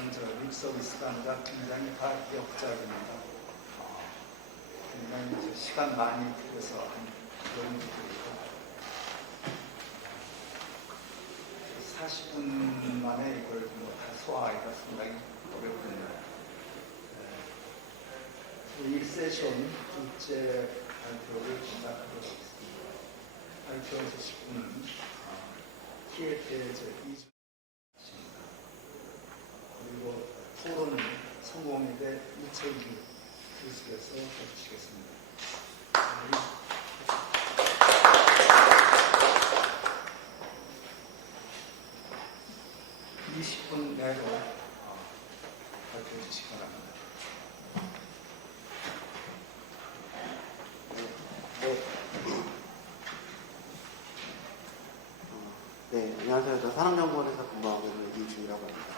보면 립서비스가 굉장히 파격적입니다. 굉장히 시간 많이 들여서 한 그런 분들이고 40분 만에 이걸 다 소화하기가 상당히 어렵군요. 1세션 둘째 발표를 시작하도록 하겠습니다. 발표 주시고는 키에 대해 제2주 그리고 토론은 성공회대 이철기 교수께서 해주시겠습니다. 20분 내로 발표해 주시기 바랍니다. 네, 안녕하세요. 저 산업연구원에서 근무하고 있는 이주희라고 합니다.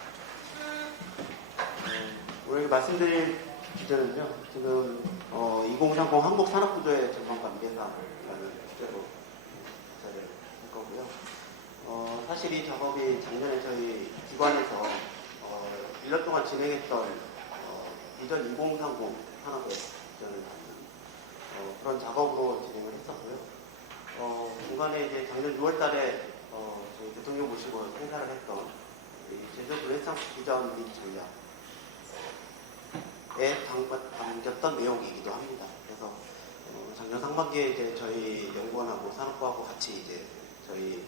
오늘 말씀드릴 주제는요, 지금 2030 한국산업구조의 전망과 미래사라는 주제로 기사를 할 거고요. 사실 이 작업이 작년에 저희 기관에서 1년 동안 진행했던 비전 2030 산업의 비전을 담는 그런 작업으로 진행을 했었고요. 중간에 이제 작년 6월 달에 저희 대통령 모시고 행사를 했던 제조 르네상스 비전 및 전략에 담겼던 내용이기도 합니다. 그래서 작년 상반기에 이제 저희 연구원하고 산업부하고 같이 이제 저희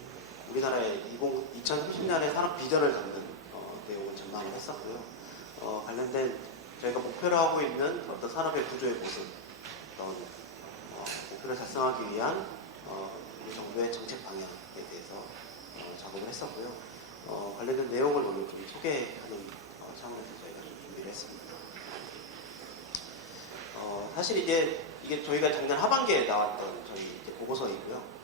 우리나라의 2030년의 산업 비전을 담는 내용을 전망을 했었고요. 관련된 저희가 목표로 하고 있는 어떤 산업의 구조의 모습, 어떤 목표를 달성하기 위한 우리 정부의 정책 방향에 대해서 작업을 했었고요. 관련된 내용을 오늘 좀 소개하는 차원에서 저희가 좀 준비를 했습니다. 사실 이게 저희가 작년 하반기에 나왔던 저희 이제 보고서이고요.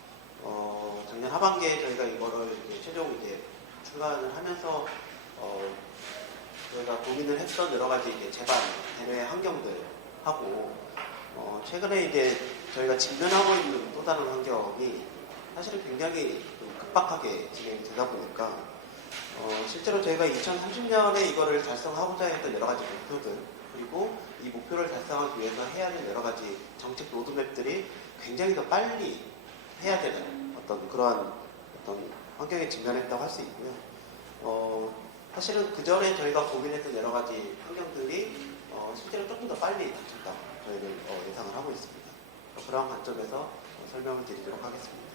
작년 하반기에 저희가 이거를 이제 최종 이제 출간을 하면서 저희가 고민을 했던 여러 가지 이제 제반 대외 환경들하고 최근에 이제 저희가 직면하고 있는 또 다른 환경이 사실은 굉장히 급박하게 진행이 되다 보니까 실제로 저희가 2030년에 이거를 달성하고자 했던 여러 가지 목표들 그리고 이 목표를 달성하기 위해서 해야 될 여러 가지 정책 로드맵들이 굉장히 더 빨리 해야 되는 그러한 환경에 직면했다고 할 수 있고요. 사실은 그 전에 저희가 고민했던 여러 가지 환경들이 실제로 조금 더 빨리 닥쳤다 저희는 예상을 하고 있습니다. 그러한 관점에서 설명을 드리도록 하겠습니다.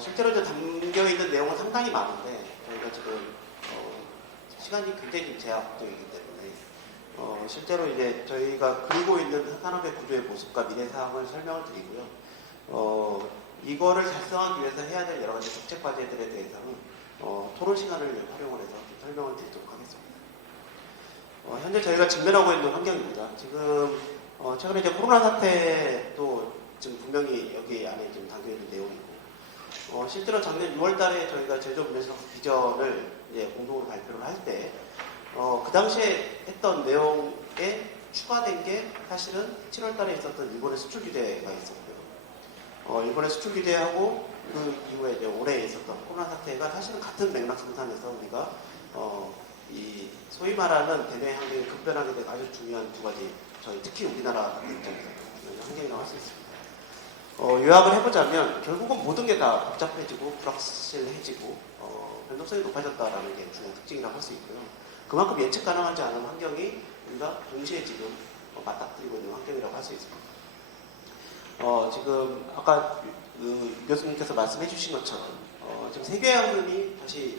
실제로 이제 담겨있는 내용은 상당히 많은데 저희가 지금 시간이 굉장히 제약적이기 때문에 실제로 이제 저희가 그리고 있는 산업의 구조의 모습과 미래 사항을 설명을 드리고요. 이거를 달성하기 위해서 해야 될 여러 가지 정책 과제들에 대해서는 토론 시간을 활용을 해서 좀 설명을 드리도록 하겠습니다. 현재 저희가 직면하고 있는 환경입니다. 지금 최근에 이제 코로나 사태도 지금 분명히 여기 안에 지금 담겨있는 내용이고 실제로 작년 6월 달에 저희가 제조 르네상스 비전을 이제 공동으로 발표를 할 때 그 당시에 했던 내용에 추가된 게 사실은 7월 달에 있었던 일본의 수출 규제가 있었고요. 일본의 수출 규제하고 그 이후에 이제 올해 있었던 코로나 사태가 사실은 같은 맥락 상탄에서 우리가 이 소위 말하는 대내 환경이 급변하게 된 아주 중요한 두 가지 저희 특히 우리나라 같은 입장에서 환경이라고 할 수 있습니다. 요약을 해보자면 결국은 모든 게 다 복잡해지고 불확실해지고 변동성이 높아졌다라는 게 중요한 특징이라고 할 수 있고요. 그만큼 예측 가능하지 않은 환경이 우리가 동시에 지금 맞닥뜨리고 있는 환경이라고 할 수 있습니다. 지금 아까 교수님께서 말씀해 주신 것처럼 지금 세계화운이 다시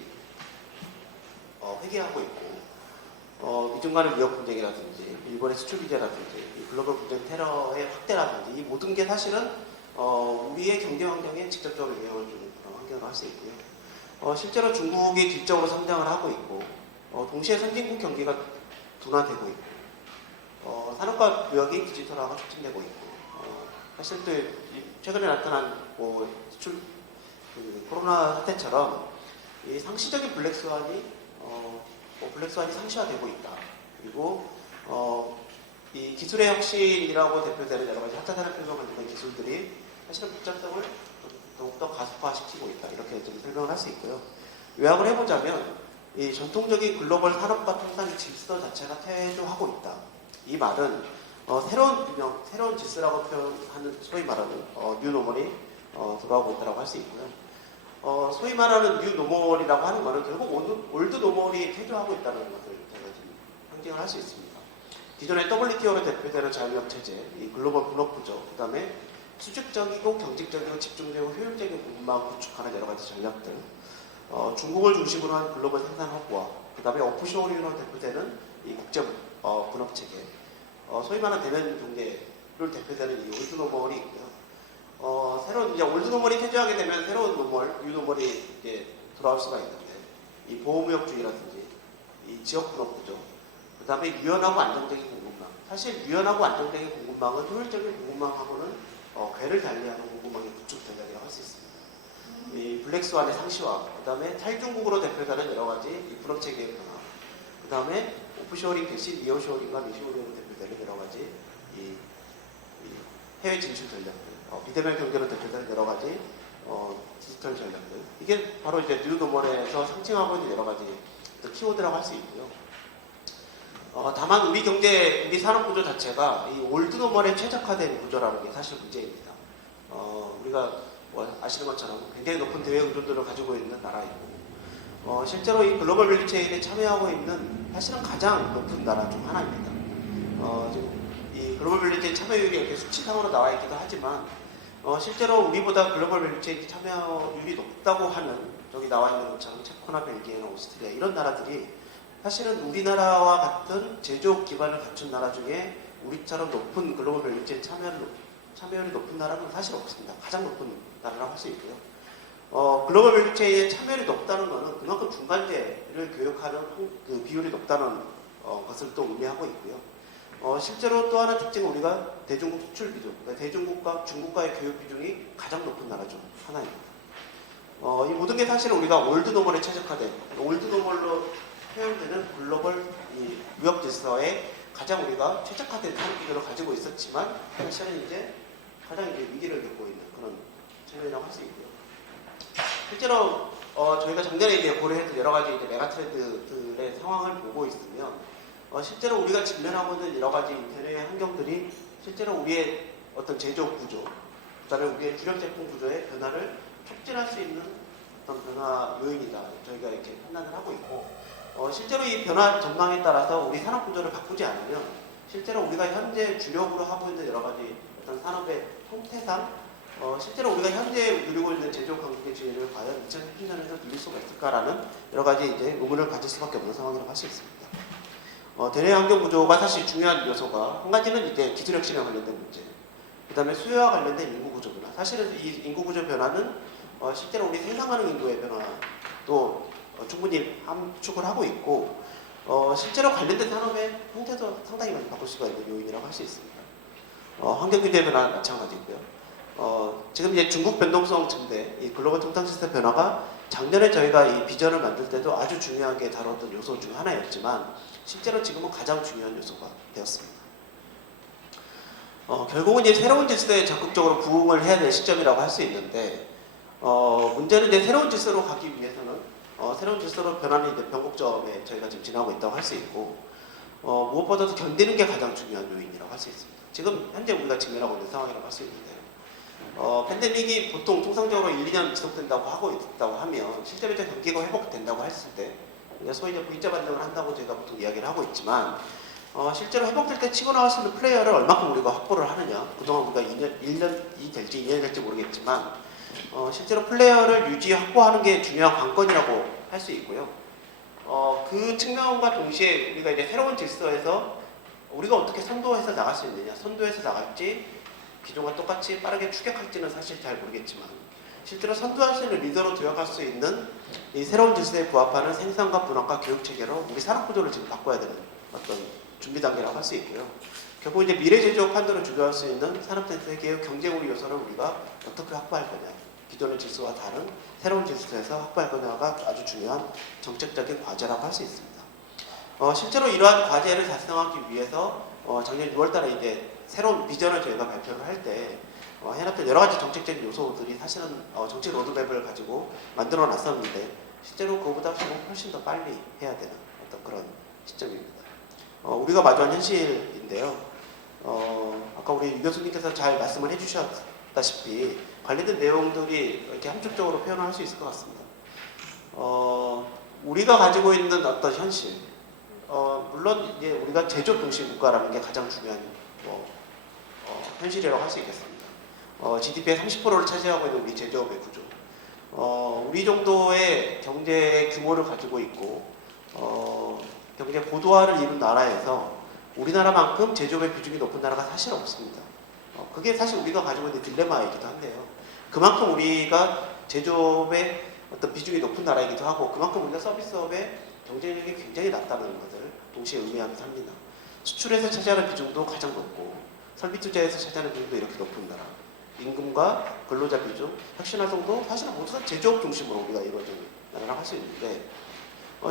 회귀하고 있고 미중 간의 무역 분쟁이라든지 일본의 수출 규제라든지 글로벌 분쟁 테러의 확대라든지 이 모든 게 사실은 우리의 경제 환경에 직접적으로 영향을 주는 그런 환경을 할 수 있고요. 실제로 중국이 질적으로 성장을 하고 있고 동시에 선진국 경기가 둔화되고 있고 산업과 무역이 디지털화가 촉진되고 있고 사실 또 최근에 나타난 수출 코로나 사태처럼 이 상시적인 블랙스완이 상시화되고 있다. 그리고 이 기술의 혁신이라고 대표되는 여러 가지 4차 산업혁명을 만드는 기술들이 사실은 복잡성을 더욱더 가속화시키고 있다. 이렇게 좀 설명을 할 수 있고요. 요약을 해보자면 이 전통적인 글로벌 산업과 통상 질서 자체가 퇴조하고 있다. 이 말은 새로운 질서라고 표현하는 소위 말하는 뉴노멀이 돌아오고 있다고 할 수 있고요. 소위 말하는 뉴노멀이라고 하는 것은 결국 올드 노멀이 퇴조하고 있다는 것을 제가 지금 상징을 할 수 있습니다. 기존의 WTO로 대표되는 자유무역 체제, 이 글로벌 분업 구조, 그 다음에 수직적이고 경직적이고 집중되고 효율적인 분업망을 구축하는 여러 가지 전략들, 중국을 중심으로 한 글로벌 생산 허브와 그 다음에 오프쇼어링으로 대표되는 이 국제 분업 체계, 소위 말하는 대면 경제를 대표되는 이 올드 노멀이 있고요. 새로운 이제 올드 노멀이 퇴조하게 되면 새로운 노멀, 뉴 노멀이 이제 돌아올 수가 있는데, 이 보호무역주의라든지 이 지역 분업 구조, 그 다음에 유연하고 안정적인 공급망. 사실 유연하고 안정적인 공급망은 효율적인 공급망하고는 궤를 달리하는 공급망의 구축 전략이라고 할 수 있습니다. 이 블랙스완의 상시화, 그 다음에 탈중국으로 대표되는 여러 가지 이 분업 체계의 변화, 그 다음에 오프쇼어링 대신 니어쇼어링과 미쇼어링으로 대표되는 여러 가지 이 해외 진출 전략들, 비대면 경제로 대표되는 여러 가지 디지털 전략들. 이게 바로 이제 뉴노멀에서 상징하고 있는 여러 가지 키워드라고 할 수 있고요. 다만 우리 산업 구조 자체가 이 올드 노멀에 최적화된 구조라는 게 사실 문제입니다. 우리가 아시는 것처럼 굉장히 높은 대외 의존도를 가지고 있는 나라이고, 실제로 이 글로벌 밸류체인에 참여하고 있는 사실은 가장 높은 나라 중 하나입니다. 지금 이 글로벌 밸류체인 참여율이 이렇게 수치상으로 나와 있기도 하지만, 실제로 우리보다 글로벌 밸류체인 참여율이 높다고 하는, 저기 나와 있는 것처럼 체코나 벨기에나 오스트리아 이런 나라들이 사실은 우리나라와 같은 제조업 기반을 갖춘 나라 중에 우리처럼 높은 글로벌 밸류체인 참여율이 높은 나라는 사실 없습니다. 가장 높은 나라라고 할 수 있고요. 글로벌 밸류체인의 참여율이 높다는 것은 그만큼 중간재를 교육하는 그 비율이 높다는 것을 또 의미하고 있고요. 실제로 또 하나 특징은 우리가 대중국 수출 비중, 그러니까 대중국과 중국과의 교육 비중이 가장 높은 나라 중 하나입니다. 이 모든 게 사실은 우리가 올드 노멀에 최적화된, 올드 노멀로 표현되는 글로벌 이 무역 질서에 가장 우리가 최적화된 산업 기조를 가지고 있었지만, 사실은 이제 가장 이제 위기를 겪고 있는 그런 측면이라고 할 수 있고요. 실제로 저희가 작년에 이제 고려했던 여러 가지 이제 메가 트렌드들의 상황을 보고 있으면, 실제로 우리가 직면하고 있는 여러 가지 대외 환경들이 실제로 우리의 어떤 제조업 구조, 그다음에 우리의 주력 제품 구조의 변화를 촉진할 수 있는 어떤 변화 요인이다. 저희가 이렇게 판단을 하고 있고, 실제로 이 변화 전망에 따라서 우리 산업 구조를 바꾸지 않으면 실제로 우리가 현재 주력으로 하고 있는 여러 가지 어떤 산업의 형태상 실제로 우리가 현재 누리고 있는 제조업 강국의 지위를 과연 2030년에서 누릴 수가 있을까라는 여러 가지 이제 의문을 가질 수밖에 없는 상황이라고 할 수 있습니다. 대내 환경 구조가 사실 중요한 요소가 한 가지는 이제 기술 혁신에 관련된 문제, 그 다음에 수요와 관련된 인구 구조 변화. 사실은 이 인구 구조 변화는 실제로 우리 생산하는 인구의 변화도 충분히 함축을 하고 있고, 실제로 관련된 산업의 형태도 상당히 많이 바꿀 수가 있는 요인이라고 할 수 있습니다. 환경 규제 변화 마찬가지고요. 지금 이제 중국 변동성 증대, 이 글로벌 통상 시스템 변화가 작년에 저희가 이 비전을 만들 때도 아주 중요하게 다뤘던 요소 중 하나였지만, 실제로 지금은 가장 중요한 요소가 되었습니다. 결국은 이제 새로운 질서에 적극적으로 부응을 해야 될 시점이라고 할 수 있는데, 문제는 이제 새로운 질서로 가기 위해서는 새로운 질서로 변하는 이제 변곡점에 저희가 지금 지나고 있다고 할 수 있고, 무엇보다도 견디는 게 가장 중요한 요인이라고 할 수 있습니다. 지금 현재 우리가 직면하고 있는 상황이라고 할 수 있는데요. 팬데믹이 보통 통상적으로 1, 2년 지속된다고 하고 있다고 하면 실제로 경기가 회복된다고 했을 때 소위 이제 V자 반등을 한다고 저희가 보통 이야기를 하고 있지만, 실제로 회복될 때 치고 나갈 수 있는 플레이어를 얼마큼 우리가 확보를 하느냐, 그동안 우리가 1년이 될지 2년이 될지 모르겠지만 실제로 플레이어를 확보하는 게 중요한 관건이라고 할 수 있고요. 그 측면과 동시에 우리가 이제 새로운 질서에서 우리가 어떻게 선도해서 나갈 수 있느냐, 선도해서 나갈지 기존과 똑같이 빠르게 추격할지는 사실 잘 모르겠지만, 실제로 선도할 수 있는 리더로 되어갈 수 있는 이 새로운 질서에 부합하는 생산과 분업과 교육 체계로 우리 산업 구조를 지금 바꿔야 되는 어떤 준비 단계라고 할 수 있고요. 결국 이제 미래 제조업 판도를 주도할 수 있는 산업 세계의 경쟁우리 요소를 우리가 어떻게 확보할 거냐, 기존의 질서와 다른 새로운 질서에서 확보할 거냐가 아주 중요한 정책적인 과제라고 할 수 있습니다. 실제로 이러한 과제를 달성하기 위해서 작년 6월달에 이제 새로운 비전을 저희가 발표를 할 때 해놨던 여러 가지 정책적인 요소들이 사실은 정책 로드맵을 가지고 만들어 놨었는데, 실제로 그거보다 지금 훨씬 더 빨리 해야 되는 어떤 그런 시점입니다. 우리가 마주한 현실인데요. 아까 우리 유 교수님께서 잘 말씀을 해주셨다시피 관련된 내용들이 이렇게 함축적으로 표현을 할 수 있을 것 같습니다. 우리가 가지고 있는 어떤 현실, 물론 이제 우리가 제조업 중심 국가라는 게 가장 중요한 현실이라고 할 수 있겠습니다. GDP의 30%를 차지하고 있는 우리 제조업의 구조, 우리 정도의 경제 규모를 가지고 있고 경제 고도화를 이룬 나라에서 우리나라만큼 제조업의 비중이 높은 나라가 사실 없습니다. 그게 사실 우리가 가지고 있는 딜레마이기도 한데요. 그만큼 우리가 제조업의 어떤 비중이 높은 나라이기도 하고 그만큼 우리가 서비스업의 경쟁력이 굉장히 낮다는 것을 동시에 의미하기도 합니다. 수출에서 차지하는 비중도 가장 높고 설비 투자에서 차지하는 비중도 이렇게 높은 나라. 임금과 근로자 비중, 혁신활동도 사실은 모두 다 제조업 중심으로 우리가 이루어지는 나라라고 할 수 있는데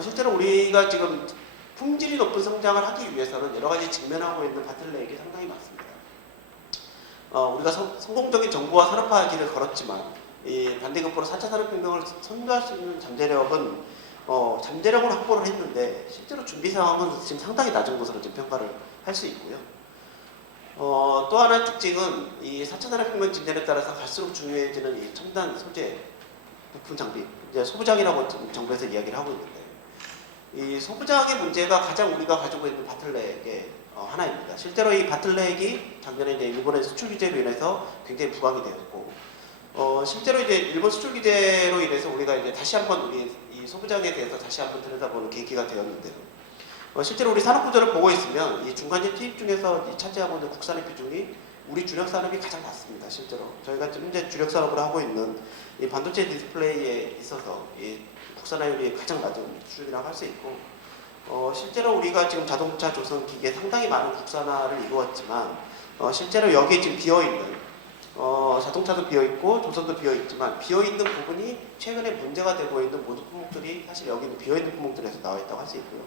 실제로 우리가 지금 품질이 높은 성장을 하기 위해서는 여러 가지 직면하고 있는 바틀렉이 상당히 많습니다. 우리가 성공적인 정부와 산업화 길을 걸었지만 이 반대급부로 4차 산업혁명을 선도할 수 있는 잠재력은 잠재력을 확보를 했는데 실제로 준비 상황은 지금 상당히 낮은 것으로 지금 평가를 할 수 있고요. 또 하나의 특징은 이 4차 산업혁명 진전에 따라서 갈수록 중요해지는 이 첨단 소재, 부품 장비, 이제 소부장이라고 정부에서 이야기를 하고 있는데 이 소부장의 문제가 가장 우리가 가지고 있는 바틀렉의 하나입니다. 실제로 이 바틀렉이 작년에 이제 일본의 수출 규제로 인해서 굉장히 부각이 되었고, 실제로 이제 일본 수출 규제로 인해서 우리가 이제 다시 한번 우리 이 소부장에 대해서 다시 한번 들여다보는 계기가 되었는데요. 실제로 우리 산업 구조를 보고 있으면 이 중간재 투입 중에서 차지하고 있는 국산의 비중이 우리 주력 산업이 가장 낮습니다. 실제로 저희가 지금 현재 주력 산업을 하고 있는 이 반도체 디스플레이에 있어서 이 국산화율이 가장 낮은 수준이라고 할 수 있고, 실제로 우리가 지금 자동차, 조선, 기계 상당히 많은 국산화를 이루었지만 실제로 여기에 지금 비어있는 자동차도 비어있고 조선도 비어있지만 비어있는 부분이 최근에 문제가 되고 있는 모든 품목들이 사실 여기 있는 비어있는 품목들에서 나와 있다고 할 수 있고요.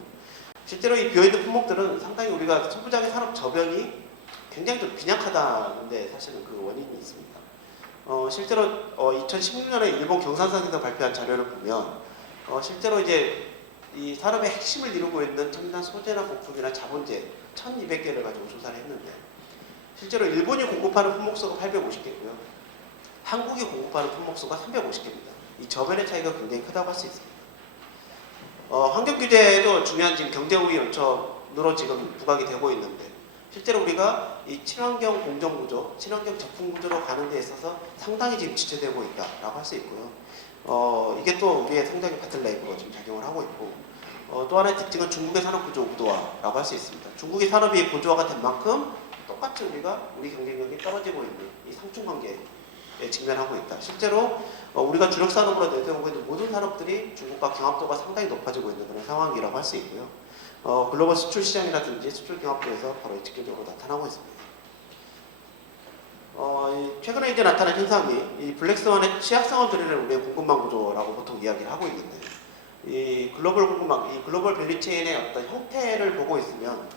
실제로 이 비어있는 품목들은 상당히 우리가 소부장의 산업 저변이 굉장히 좀 빈약하다는데 사실은 그 원인이 있습니다. 실제로 2016년에 일본 경산상에서 발표한 자료를 보면 실제로 이제 이 산업의 핵심을 이루고 있는 첨단 소재나 부품이나 자본재 1200개를 가지고 조사를 했는데 실제로 일본이 공급하는 품목수가 850개고요. 한국이 공급하는 품목수가 350개입니다. 이 저변의 차이가 굉장히 크다고 할 수 있습니다. 환경 규제도 중요한 지금 경제 우위 요청으로 지금 부각이 되고 있는데 실제로 우리가 이 친환경 공정 구조, 친환경 제품 구조로 가는 데 있어서 상당히 지금 지체되고 있다라고 할 수 있고요. 이게 또 우리의 성장의 바틀렉으로 지금 작용을 하고 있고, 또 하나의 특징은 중국의 산업 구조 우도화라고 할 수 있습니다. 중국의 산업이 고조화가 된 만큼 똑같이 우리가 우리 경쟁력이 떨어지고 있는 이 상충 관계에 직면하고 있다. 실제로 우리가 주력 산업으로 내세우고 있는 모든 산업들이 중국과 경합도가 상당히 높아지고 있는 그런 상황이라고 할 수 있고요. 글로벌 수출 시장이라든지 수출 경합도에서 바로 직접적으로 나타나고 있습니다. 최근에 이제 나타난 현상이 이 블랙스완의 취약성을 드리는 우리의 공급망 구조라고 보통 이야기를 하고 있는데 이 글로벌 공급망, 이 글로벌 밸류체인의 어떤 형태를 보고 있으면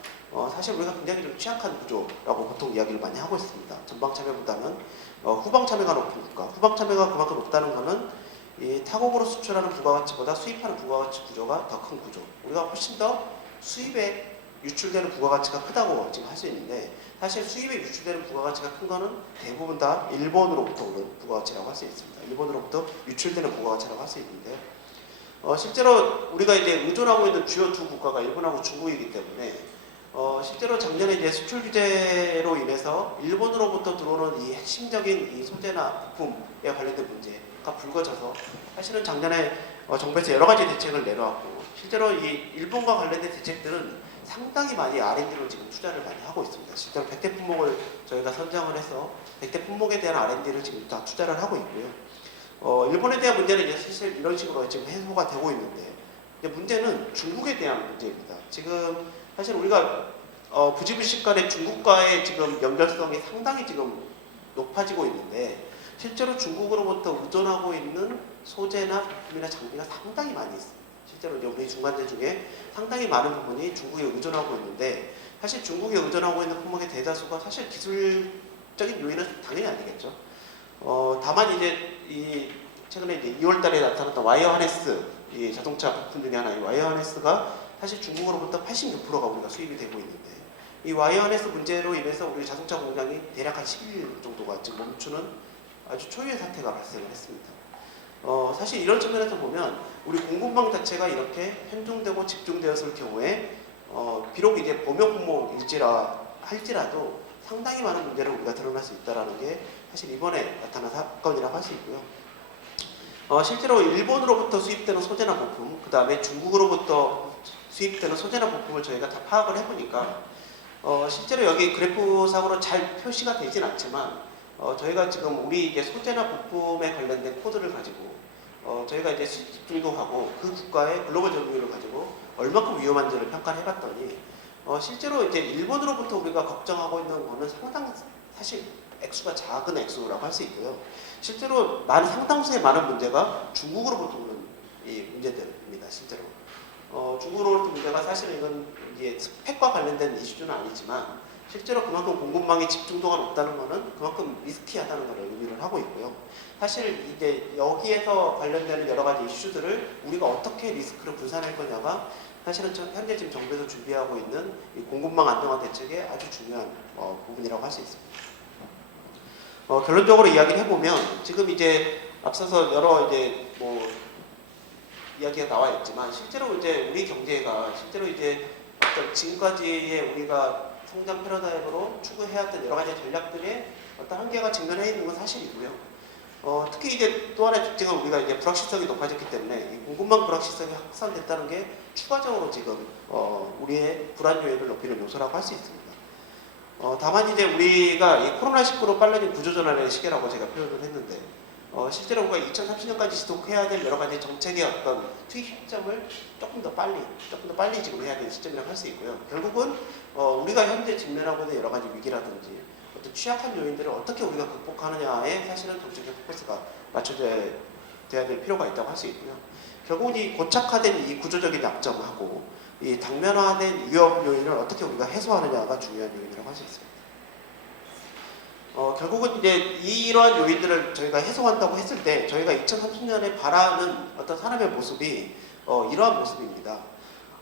사실 우리가 굉장히 좀 취약한 구조라고 보통 이야기를 많이 하고 있습니다. 전방 참여보다는 후방 참여가 높은 국가, 후방 참여가 그만큼 높다는 것은 이 타국으로 수출하는 부가가치보다 수입하는 부가가치 구조가 더 큰 구조. 우리가 훨씬 더 수입에 유출되는 부가가치가 크다고 지금 할 수 있는데 사실 수입에 유출되는 부가가치가 큰 거는 대부분 다 일본으로부터 오는 부가가치라고 할 수 있습니다. 일본으로부터 유출되는 부가가치라고 할 수 있는데요. 실제로 우리가 이제 의존하고 있는 주요 두 국가가 일본하고 중국이기 때문에 실제로 작년에 이제 수출 규제로 인해서 일본으로부터 들어오는 이 핵심적인 이 소재나 부품에 관련된 문제가 불거져서 사실은 작년에 정부에서 여러 가지 대책을 내놓았고 실제로 이 일본과 관련된 대책들은 상당히 많이 R&D로 지금 투자를 많이 하고 있습니다. 실제로 100대 품목을 저희가 선정을 해서 100대 품목에 대한 R&D를 지금 다 투자를 하고 있고요. 일본에 대한 문제는 이제 사실 이런 식으로 지금 해소가 되고 있는데 이제 문제는 중국에 대한 문제입니다. 지금 사실 우리가 부지불식 간에 중국과의 지금 연결성이 상당히 지금 높아지고 있는데 실제로 중국으로부터 의존하고 있는 소재나 부품이나 장비가 상당히 많이 있습니다. 실제로 이제 우리 중간재 중에 상당히 많은 부분이 중국에 의존하고 있는데 사실 중국에 의존하고 있는 품목의 대다수가 사실 기술적인 요인은 당연히 아니겠죠. 다만 이제 이 최근에 이제 2월달에 나타났던 와이어 하네스, 이 자동차 부품 중에 하나인 와이어 하네스가 사실 중국으로부터 86%가 우리가 수입이 되고 있는데, 이 와이어 하네스 문제로 인해서 우리 자동차 공장이 대략 한 10일 정도가 지금 멈추는 아주 초유의 사태가 발생을 했습니다. 사실 이런 측면에서 보면 우리 공급망 자체가 이렇게 편중되고 집중되었을 경우에 비록 이제 범용 품목일지라 할지라도 상당히 많은 문제를 우리가 드러날 수 있다는 게 사실 이번에 나타난 사건이라고 할 수 있고요. 실제로 일본으로부터 수입되는 소재나 부품, 그 다음에 중국으로부터 수입되는 소재나 부품을 저희가 다 파악을 해보니까 실제로 여기 그래프상으로 잘 표시가 되진 않지만 저희가 지금 우리 이제 소재나 부품에 관련된 코드를 가지고 저희가 이제 수입 집중도 하고 그 국가의 글로벌 점유율을 가지고 얼마큼 위험한지를 평가를 해봤더니 실제로 이제 일본으로부터 우리가 걱정하고 있는 거는 상당 사실 액수가 작은 액수라고 할 수 있고요. 실제로 상당수의 많은 문제가 중국으로부터 오는 이 문제들입니다. 실제로 중국으로부터 문제가 사실은 이건 이제 스펙과 관련된 이슈는 아니지만 실제로 그만큼 공급망의 집중도가 높다는 것은 그만큼 리스키하다는 것을 의미를 하고 있고요. 사실 이제 여기에서 관련되는 여러 가지 이슈들을 우리가 어떻게 리스크를 분산할 거냐가 사실은 현재 지금 정부에서 준비하고 있는 이 공급망 안정화 대책의 아주 중요한 부분이라고 할 수 있습니다. 결론적으로 이야기를 해보면 지금 이제 앞서서 여러 이제 이야기가 나와 있지만 실제로 이제 우리 경제가 실제로 이제 어떤 지금까지의 우리가 성장 패러다임으로 추구해왔던 여러 가지 전략들의 어떤 한계가 직면해 있는 건 사실이고요. 특히 이제 또 하나의 특징은 우리가 이제 불확실성이 높아졌기 때문에 이 공급망 불확실성이 확산됐다는 게 추가적으로 지금 우리의 불안 요인을 높이는 요소라고 할 수 있습니다. 다만 이제 우리가 이 코로나19로 빨라진 구조전환의 시기라고 제가 표현을 했는데 실제로 우리가 2030년까지 지속해야 될 여러 가지 정책의 어떤 투입 시점을 조금 더 빨리 지금 해야 되는 시점이라고 할 수 있고요. 결국은 우리가 현재 직면하고 있는 여러 가지 위기라든지 어떤 취약한 요인들을 어떻게 우리가 극복하느냐에 사실은 정책의 포커스가 맞춰져야 될 필요가 있다고 할 수 있고요. 결국은 이 고착화된 이 구조적인 약점하고 이 당면화된 위험 요인을 어떻게 우리가 해소하느냐가 중요한 요인이라고 할 수 있습니다. 결국은 이제 이러한 요인들을 저희가 해소한다고 했을 때 저희가 2030년에 바라는 어떤 산업의 모습이 이러한 모습입니다.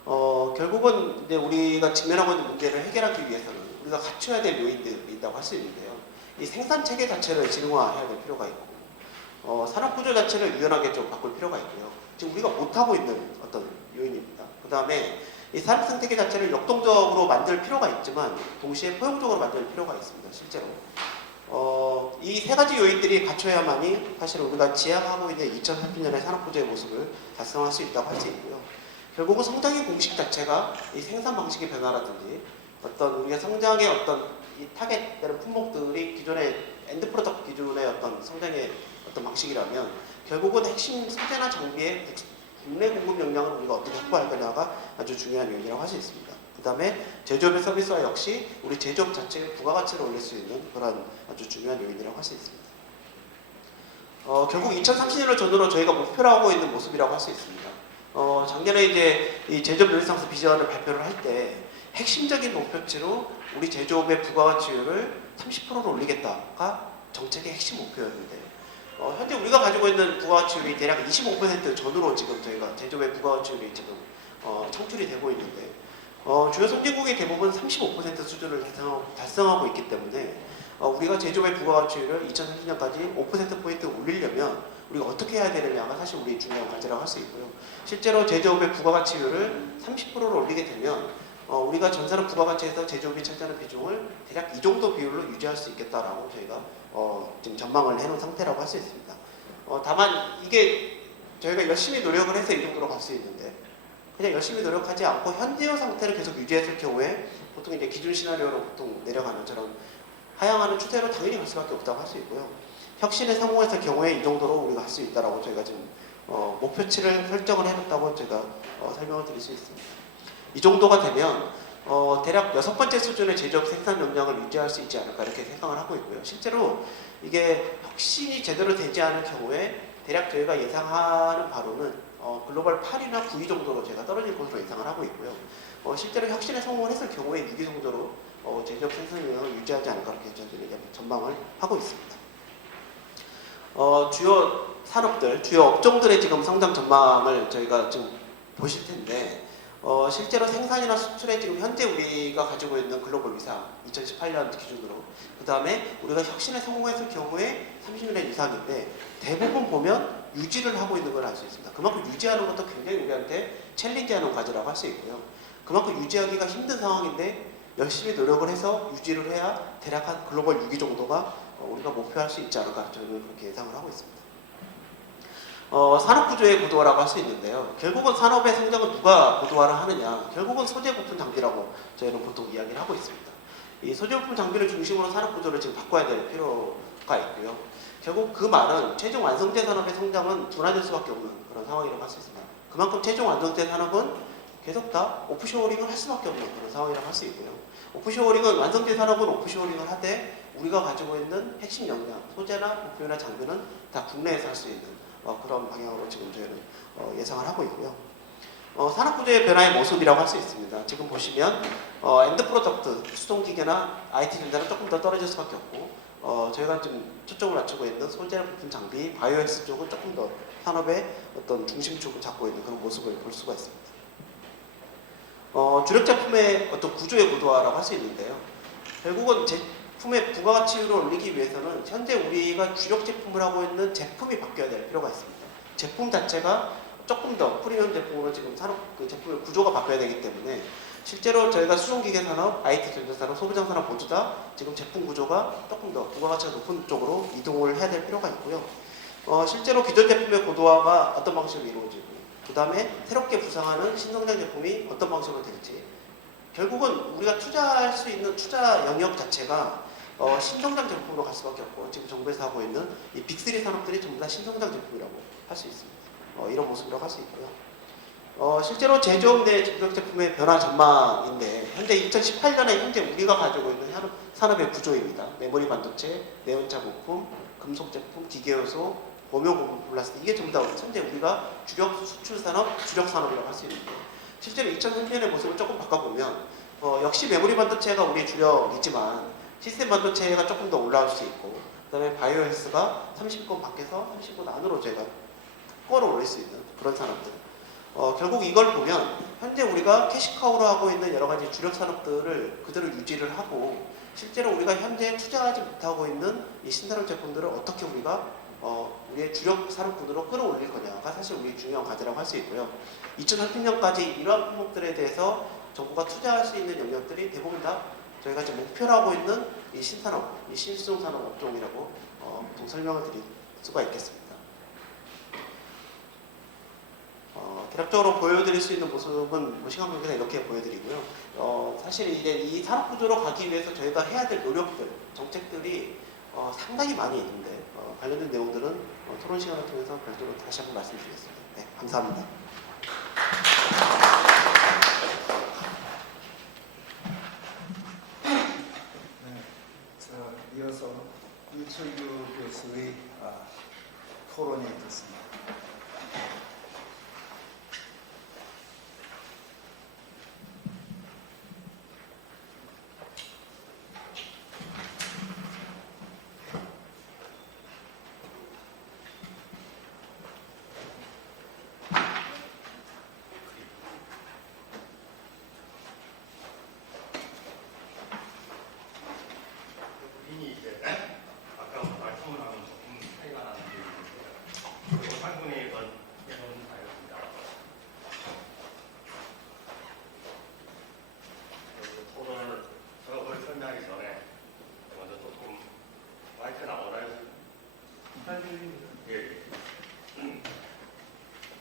결국은 이제 우리가 직면하고 있는 문제를 해결하기 위해서는 우리가 갖춰야 될 요인들이 있다고 할 수 있는데요. 이 생산 체계 자체를 지능화해야 될 필요가 있고 산업 구조 자체를 유연하게 좀 바꿀 필요가 있고요. 지금 우리가 못하고 있는 어떤 요인입니다. 그 다음에 이 산업 생태계 자체를 역동적으로 만들 필요가 있지만 동시에 포용적으로 만들 필요가 있습니다. 실제로 이 세 가지 요인들이 갖춰야만이 사실 우리가 지향하고 있는 2030년의 산업구조의 모습을 달성할 수 있다고 할 수 있고요. 결국은 성장의 공식 자체가 이 생산 방식의 변화라든지 어떤 우리가 성장의 어떤 이 타겟되는 품목들이 기존의 엔드 프로덕트 기준의 어떤 성장의 어떤 방식이라면 결국은 핵심 소재나 장비의 국내 공급 역량을 우리가 어떻게 확보할 거냐가 아주 중요한 요인이라고 할 수 있습니다. 그 다음에 제조업의 서비스화 역시 우리 제조업 자체의 부가가치를 올릴 수 있는 그런 아주 중요한 요인이라고 할 수 있습니다. 결국 2030년을 전후로 저희가 목표로 하고 있는 모습이라고 할 수 있습니다. 작년에 이제 이 제조업 르네상스 비전을 발표를 할 때 핵심적인 목표치로 우리 제조업의 부가가치율을 30%로 올리겠다가 정책의 핵심 목표였는데 현재 우리가 가지고 있는 부가가치율이 대략 25% 전후로 지금 저희가 제조업의 부가가치율이 지금 창출이 되고 있는데 주요 선진국의 대부분 35% 수준을 달성하고 있기 때문에 우리가 제조업의 부가가치율을 2030년까지 5%포인트 올리려면 우리가 어떻게 해야 되느냐가 사실 우리 중요한 과제라고 할 수 있고요. 실제로 제조업의 부가가치율을 30%로 올리게 되면 우리가 전산업 부가가치에서 제조업이 차지하는 비중을 대략 이 정도 비율로 유지할 수 있겠다라고 저희가 지금 전망을 해놓은 상태라고 할 수 있습니다. 다만 이게 저희가 열심히 노력을 해서 이 정도로 갈 수 있는데 그냥 열심히 노력하지 않고 현재의 상태를 계속 유지했을 경우에 보통 이제 기준 시나리오로 보통 내려가는 저런 하향하는 추세로 당연히 갈 수밖에 없다고 할 수 있고요. 혁신에 성공했을 경우에 이 정도로 우리가 할 수 있다라고 저희가 지금 목표치를 설정을 해놨다고 제가 설명을 드릴 수 있습니다. 이 정도가 되면 대략 6번째 수준의 제조업 생산 역량을 유지할 수 있지 않을까 이렇게 생각을 하고 있고요. 실제로 이게 혁신이 제대로 되지 않을 경우에 대략 저희가 예상하는 바로는 글로벌 8위나 9위 정도로 제가 떨어질 것으로 예상을 하고 있고요. 실제로 혁신에 성공을 했을 경우에 6위 정도로 제조업 생산 역량을 유지하지 않을까 이렇게 저희는 전망을 하고 있습니다. 주요 산업들, 주요 업종들의 지금 성장 전망을 저희가 지금 보실 텐데, 실제로 생산이나 수출에 지금 현재 우리가 가지고 있는 글로벌 위상 2018년 기준으로, 그 다음에 우리가 혁신에 성공했을 경우에 30년 이상인데 대부분 보면 유지를 하고 있는 걸 알 수 있습니다. 그만큼 유지하는 것도 굉장히 우리한테 챌린지하는 과제라고 할 수 있고요. 그만큼 유지하기가 힘든 상황인데 열심히 노력을 해서 유지를 해야 대략 한 글로벌 6위 정도가 우리가 목표할 수 있지 않을까 저는 그렇게 예상을 하고 있습니다. 산업구조의 고도화라고 할 수 있는데요. 결국은 산업의 성장은 누가 고도화를 하느냐? 결국은 소재 부품 장비라고 저희는 보통 이야기를 하고 있습니다. 이 소재 부품 장비를 중심으로 산업구조를 지금 바꿔야 될 필요가 있고요. 결국 그 말은 최종 완성재 산업의 성장은 둔화될 수밖에 없는 그런 상황이라고 할 수 있습니다. 그만큼 최종 완성재 산업은 계속 다 오프쇼어링을 할 수밖에 없는 그런 상황이라고 할 수 있고요. 오프쇼어링은 완성재 산업은 오프쇼어링을 하되 우리가 가지고 있는 핵심 역량, 소재나 부품이나 장비는 다 국내에서 할 수 있는 그런 방향으로 지금 저희는 예상을 하고 있고요. 산업구조의 변화의 모습이라고 할 수 있습니다. 지금 보시면 엔드 프로덕트, 수송기계나 IT 전자는 조금 더 떨어질 수밖에 없고 저희가 지금 초점을 맞추고 있는 소재 부품 장비, 바이오헬스 쪽은 조금 더 산업의 어떤 중심축을 잡고 있는 그런 모습을 볼 수가 있습니다. 주력 제품의 어떤 구조의 고도화라고 할 수 있는데요. 결국은 제품의 부가가치를 올리기 위해서는 현재 우리가 주력 제품을 하고 있는 제품이 바뀌어야 될 필요가 있습니다. 제품 자체가 조금 더 프리미엄 제품으로 지금 산업 그 제품의 구조가 바뀌어야 되기 때문에 실제로 저희가 수송기계 산업, IT 전자 산업, 소비장 산업 모두 다 지금 제품 구조가 조금 더 부가가치가 높은 쪽으로 이동을 해야 될 필요가 있고요. 실제로 기존 제품의 고도화가 어떤 방식으로 이루어지고 그 다음에 새롭게 부상하는 신성장 제품이 어떤 방식으로 될지 결국은 우리가 투자할 수 있는 투자 영역 자체가 신성장 제품으로 갈 수밖에 없고 지금 정부에서 하고 있는 이 빅3 산업들이 전부 다 신성장 제품이라고 할 수 있습니다. 이런 모습이라고 할 수 있고요. 실제로 제조업 내 주력 제품의 변화 전망인데 현재 2018년에 현재 우리가 가지고 있는 산업의 구조입니다. 메모리 반도체, 내연차 부품, 금속 제품, 기계요소, 범용고품 플라스틱 이게 전부 다 현재 우리가 주력 수출 산업, 주력 산업이라고 할 수 있는데 실제로 2003년의 모습을 조금 바꿔보면 역시 메모리 반도체가 우리 주력이지만 시스템 반도체가 조금 더 올라올 수 있고 그 다음에 바이오헬스가 30권 밖에서 30권 안으로 제가 끌어올릴 수 있는 그런 산업들 결국 이걸 보면 현재 우리가 캐시카우로 하고 있는 여러 가지 주력 산업들을 그대로 유지를 하고 실제로 우리가 현재 투자하지 못하고 있는 이 신산업 제품들을 어떻게 우리가 우리의 주력 산업군으로 끌어올릴 거냐가 사실 우리 중요한 과제라고 할 수 있고요. 2030년까지 이러한 품목들에 대해서 정부가 투자할 수 있는 영역들이 대부분 다 저희가 지금 목표로 하고 있는 이 신산업, 이 신수종 산업 업종이라고 보통 설명을 드릴 수가 있겠습니다. 대략적으로 보여드릴 수 있는 모습은 시간 관계상 이렇게 보여드리고요. 사실 이제 이 산업 구조로 가기 위해서 저희가 해야 될 노력들, 정책들이 상당히 많이 있는데 관련된 내용들은 토론 시간을 통해서 별도로 다시 한번 말씀드리겠습니다. 네, 감사합니다. 네, 이어서 유철규 교수의 토론이 있겠습니다.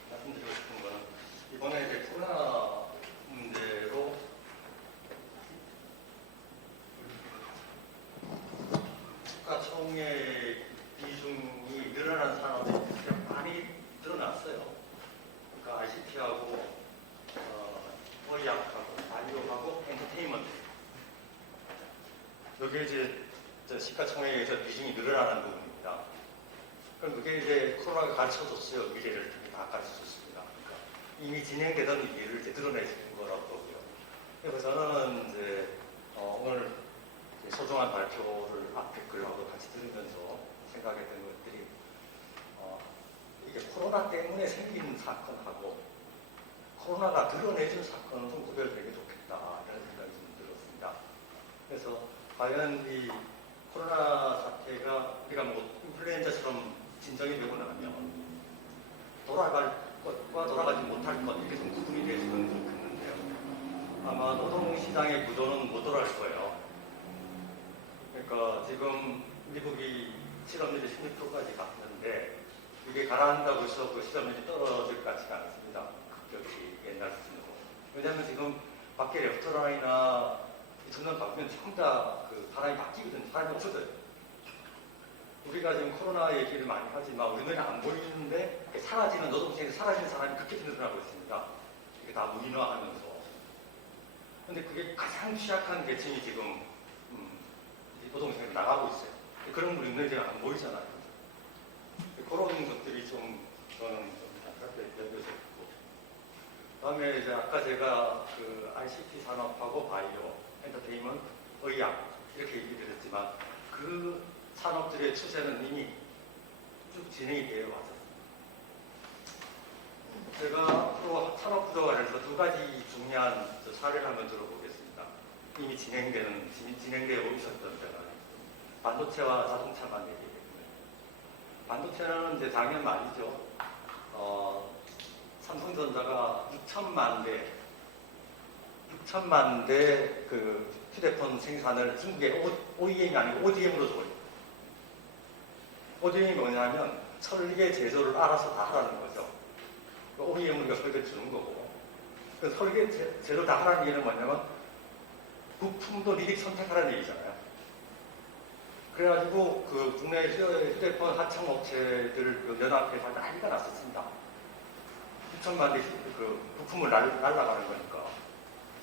말씀드리고 싶은 거는 이번에 이제 코로나 문제로 시가총액 비중이 늘어난 산업이 많이 늘어났어요. 그러니까 ICT하고 의약하고 바이오하고 엔터테인먼트 여기에 이제 시가총액에서 비중이 늘어나는 부분입니다. 그럼 그게 이제 코로나가 가르쳐줬어요. 미래를 다 가르쳐줬습니다. 그러니까 이미 진행되던 일을 이제 드러내주는 거라고 보고요. 그래서 저는 이제 오늘 소중한 발표를 앞에 글하고 같이 들으면서 생각했던 것들이 이게 코로나 때문에 생긴 사건하고 코로나가 드러내준 사건은 좀 구별되게 좋겠다 이런 생각이 좀 들었습니다. 그래서 과연 이 코로나 사태가 우리가 뭐 인플루엔자처럼 진정이 되고 나면 돌아갈 것과 돌아가지 못할 것 이렇게 좀 구분이 되시면 좋겠는데요. 아마 노동시장의 구조는 못 돌아갈 거예요. 그러니까 지금 미국이 실업률이 16%까지 갔는데 이게 가라앉다고 해서 그 실업률이 떨어질 것 같지가 않습니다. 급격히 옛날 수준으로. 왜냐하면 지금 밖에 레스토랑이나 점점 바뀌면 전부 다그 사람이 바뀌거든요. 사람이 없어져요. 우리가 지금 코로나 얘기를 많이 하지만 우리 눈에 안 보이는데 사라지는 노동시장에 사라지는 사람이 그렇게 늘어나고 있습니다. 이게 다 무인화하면서. 근데 그게 가장 취약한 계층이 지금 노동시장에 나가고 있어요. 그런 우리 눈에 지금 안 보이잖아요. 그런 것들이 좀 저는 좀 안타깝게 여겨졌고. 그다음에 이제 아까 제가 그 ICT 산업하고 바이오, 엔터테인먼트, 의학 이렇게 얘기를 했지만 그 산업들의 추세는 이미 쭉 진행이 되어 왔었습니다. 제가 앞으로 산업 구조가 관련해서 두 가지 중요한 사례를 한번 들어보겠습니다. 이미 진행되고 있었던 데가 반도체와 자동차만 얘기했고요. 반도체는 이제 작년 말이죠. 삼성전자가 6천만 대 그 휴대폰 생산을 중국의 OEM이 아니고 ODM으로 줘요. ODM이 뭐냐면 설계 제조를 알아서 다 하라는 거죠. OEM은 우리가 설계 주는 거고. 그 설계 제조 다 하라는 얘기는 뭐냐면 부품도 미리 선택하라는 얘기잖아요. 그래가지고 그 국내 휴대폰 하청업체들 연합회에서 난리가 났었습니다. 6천만 대 그 부품을 날라가는 거니까